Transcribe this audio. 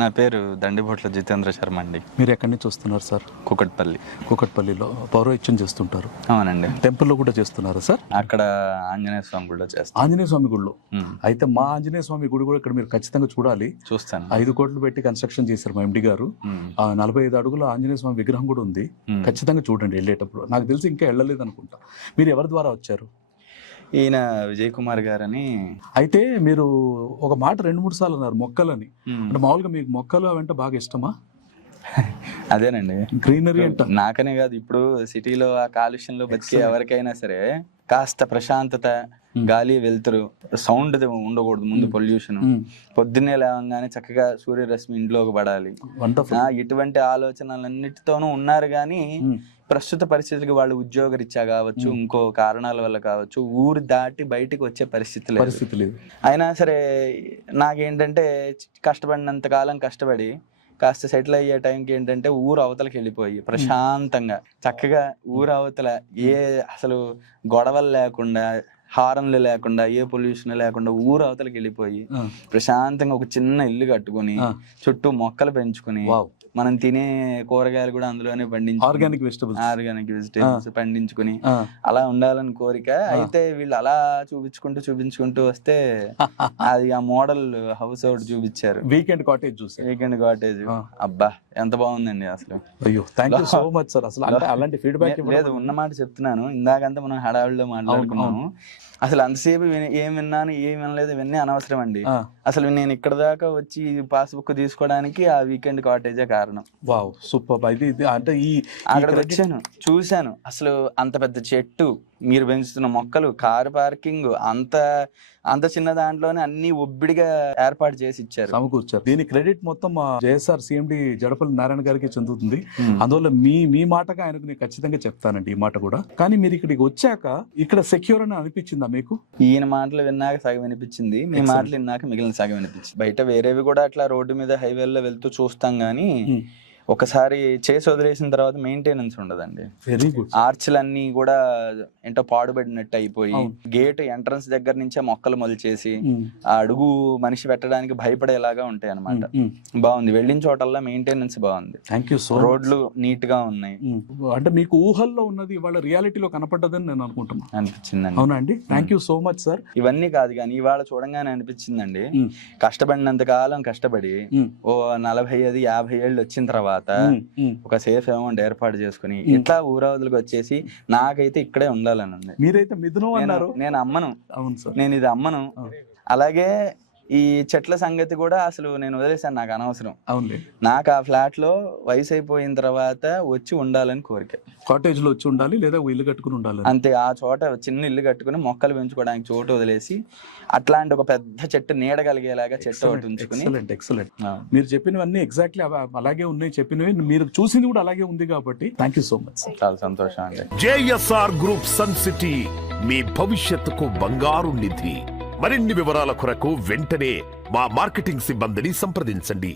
నా పేరు దండిబొట్ల జితేంద్ర శర్మ అండి. మీరు ఎక్కడి నుంచి వస్తున్నారు సార్? కూకట్పల్లిలో పౌరోహిత్యం చేస్తుంటారు. అవునండి. టెంపుల్లో కూడా చేస్తున్నారు సార్? అక్కడ ఆంజనేయ స్వామి గుడిలో చేస్తాను. ఆంజనేయ స్వామి గుడిలో? అయితే మా ఆంజనేయ స్వామి గుడి కూడా ఇక్కడ మీరు ఖచ్చితంగా చూడాలి. చూస్తాను. 5 కోట్లు పెట్టి కన్స్ట్రక్షన్ చేశారు మా ఎండి గారు. 45 అడుగుల ఆంజనేయ స్వామి విగ్రహం కూడా ఉంది. ఖచ్చితంగా చూడండి వెళ్ళేటప్పుడు. నాకు తెలిసి ఇంకా వెళ్ళలేదు అనుకుంటా. మీరు ఎవరి ద్వారా వచ్చారు? ఈయన విజయ్ కుమార్ గారని. అయితే మీరు ఒక మాట 2-3 సార్లు అన్నారు మొక్కలని. అంటే మామూలుగా మీకు మొక్కలు అవంటే బాగా ఇష్టమా? అదేనండి, గ్రీనరీ అంట. నాకనే కాదు, ఇప్పుడు సిటీలో ఆ కాలుష్యంలో బతికే ఎవరికైనా సరే కాస్త ప్రశాంతత, గాలి, వెలుతురు, సౌండ్ ఉండకూడదు. ముందు పొల్యూషన్. పొద్దున్నే లేవగానే చక్కగా సూర్యరశ్మి ఇంట్లోకి పడాలి. ఇటువంటి ఆలోచనలన్నిటితోనూ ఉన్నారు కానీ ప్రస్తుత పరిస్థితులకు వాళ్ళు ఉద్యోగరీత్యా కావచ్చు, ఇంకో కారణాల వల్ల కావచ్చు, ఊరు దాటి బయటికి వచ్చే పరిస్థితి లేదు. అయినా సరే నాకేంటంటే కష్టపడినంత కాలం కష్టపడి కాస్త సెటిల్ అయ్యే టైంకి ఏంటంటే ఊరు అవతలకి వెళ్ళిపోయి ప్రశాంతంగా చక్కగా ఊరు అవతల అసలు గొడవలు లేకుండా, హారన్లు లేకుండా, ఏ పొల్యూషన్ లేకుండా ఊరు అవతలకి వెళ్ళిపోయి ప్రశాంతంగా ఒక చిన్న ఇల్లు కట్టుకుని చుట్టూ మొక్కలు పెంచుకుని మనం తినే కూరగాయలు కూడా అందులోనే ఆర్గానిక్ వెజిటేబుల్స్ పండించుకుని అలా ఉండాలని కోరిక. అయితే వీళ్ళు అలా చూపించుకుంటూ వస్తే అది ఆ మోడల్ హౌస్ ఒకటి చూపించారు. Weekend cottage. అబ్బా ఎంత బాగుందండి అసలు. అయ్యో, థాంక్యూ సో మచ్ సార్. అసలు అలాంటి ఫీడ్బ్యాక్ లేదు, ఉన్నమాట చెప్తున్నాను. ఇందాకంతా మనం హడావిడిలో మాట్లాడుకున్నాము. అసలు అంతసేపు ఏం విన్నాను, ఏం వినలేదు, ఇవన్నీ అనవసరం అండి. అసలు నేను ఇక్కడ దాకా వచ్చి పాస్బుక్ తీసుకోవడానికి ఆ వీకెండ్ కాటేజే కారణం. Wow, super. అంటే అక్కడ వచ్చాను, చూశాను. అసలు అంత పెద్ద చెట్టు, మీరు పెంచుతున్న మొక్కలు, కారు పార్కింగ్, అంత చిన్న దాంట్లోనే అన్ని ఒబ్బిడిగా ఏర్పాటు చేసి ఇచ్చారు, సమకూర్చారు. దీని క్రెడిట్ మొత్తం జేఎస్ఆర్ సిఎండి జడపల్లి నారాయణ గారికి చెందుతుంది. అందువల్ల మీ మాటగా ఆయనకు నేను ఖచ్చితంగా చెప్తానండి ఈ మాట కూడా. కానీ మీరు ఇక్కడికి వచ్చాక ఇక్కడ సెక్యూర్ అని అనిపించిందా మీకు? ఈయన మాటలు విన్నాక సగం అనిపించింది, మీ మాటలు విన్నాక మిగిలిన సగం అనిపించింది. బయట వేరేవి కూడా అట్లా రోడ్డు మీద హైవేల్లో వెళ్తూ చూస్తాం గానీ ఒకసారి చేసి వదిలేసిన తర్వాత మెయింటెనెన్స్ ఉండదండి. Very good. ఆర్చ్లన్నీ కూడా ఏంటో పాడుబడినట్టు అయిపోయి, గేట్ ఎంట్రన్స్ దగ్గర నుంచే మొక్కలు మొలిచేసి ఆ అడుగు మనిషి పెట్టడానికి భయపడేలాగా ఉంటాయి అన్నమాట. బాగుంది, వెళ్ళిన చోటల్లా మెయింటెనెన్స్ బాగుంది. Thank you so. రోడ్లు నీట్ గా ఉన్నాయి. అంటే మీకు ఊహల్లో ఉన్నది ఇవాళ రియాలిటీలో కనపడ్డదని నేను అనుకుంటున్నాను. అనిపించిందండి. అవునా అండి? Thank you so much sir. ఇవన్నీ కాదు కానీ ఇవాళ చూడంగానే అనిపించిందండి, కష్టపడినంత కాలం కష్టపడి ఓ 40-50 ఏళ్ళు వచ్చిన తర్వాత ఒక సేఫ్ అమౌంట్ ఏర్పాటు చేసుకుని ఇట్లా ఊరవతలకు వచ్చేసి నాకైతే ఇక్కడే ఉండాలని ఉంది. మీరైతే మిథునం అన్నారు. నేను అమ్మను. అవును సార్, నేను ఇది అమ్మను. అలాగే ఈ చెట్ల సంగతి కూడా అసలు నేను వదిలేసాను, నాకు అనవసరం. నాకు ఆ ఫ్లాట్ లో వయసు అయిపోయిన తర్వాత వచ్చి ఉండాలని కోరిక. కాటేజ్ లో వచ్చి ఉండాలి, లేదా ఇల్లు కట్టుకుని ఉండాలి అంతే. ఆ చోట చిన్న ఇల్లు కట్టుకుని మొక్కలు పెంచుకోవడానికి చోటు వదిలేసి అట్లాంటి ఒక పెద్ద చెట్టు నీడగలిగేలాగా చెట్టు ఒకటి ఉంచుకుని. ఎక్సలెంట్. మీరు చెప్పినవన్నీ ఎగ్జాక్ట్లీ అలాగే ఉన్నాయి. చెప్పినవి మీరు చూసింది కూడా అలాగే ఉంది కాబట్టి థాంక్యూ సో మచ్. చాలా సంతోషం అండి. జేఎస్ఆర్ గ్రూప్ సన్ సిటీ, మీ భవిష్యత్తుకు బంగారు నిధి. మరిన్ని వివరాల కొరకు వెంటనే మా మార్కెటింగ్ సిబ్బందిని సంప్రదించండి.